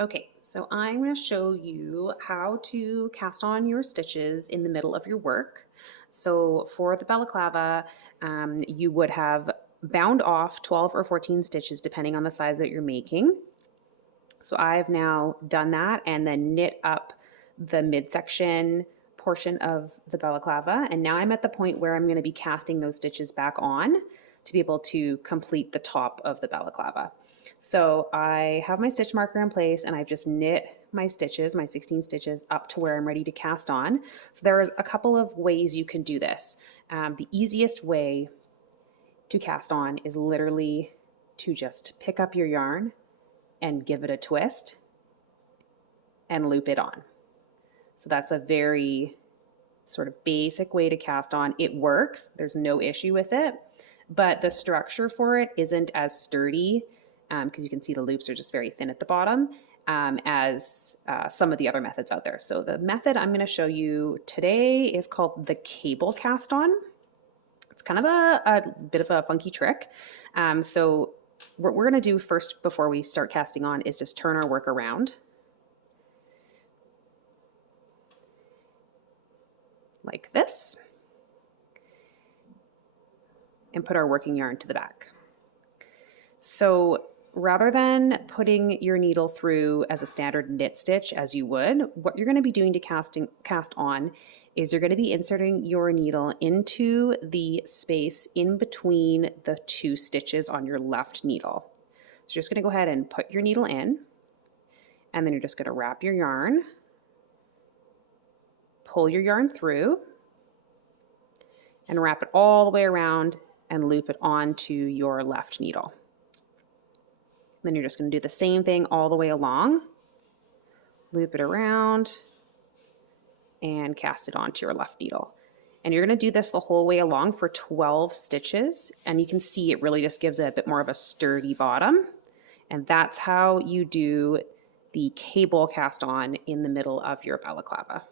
Okay, so I'm going to show you how to cast on your stitches in the middle of your work. So for the balaclava, you would have bound off 12 or 14 stitches depending on the size that you're making. So I've now done that and then knit up the midsection portion of the balaclava. And now I'm at the point where I'm going to be casting those stitches back on to be able to complete the top of the balaclava. So I have my stitch marker in place and I've just knit my stitches, my 16 stitches, up to where I'm ready to cast on. So there's a couple of ways you can do this. The easiest way to cast on is literally to just pick up your yarn and give it a twist and loop it on. So that's a very sort of basic way to cast on. It works, there's no issue with it, but the structure for it isn't as sturdy because you can see the loops are just very thin at the bottom as some of the other methods out there. So the method I'm going to show you today is called the cable cast on. It's kind of a bit of a funky trick. So what we're going to do first before we start casting on is just turn our work around like this and put our working yarn to the back. So rather than putting your needle through as a standard knit stitch as you would, what you're going to be doing to cast on is you're going to be inserting your needle into the space in between the two stitches on your left needle. So you're just going to go ahead and put your needle in, and then you're just going to wrap your yarn, pull your yarn through, and wrap it all the way around and loop it onto your left needle. Then you're just going to do the same thing all the way along, loop it around, and cast it onto your left needle. And you're going to do this the whole way along for 12 stitches, and you can see it really just gives it a bit more of a sturdy bottom. And that's how you do the cable cast on in the middle of your balaclava.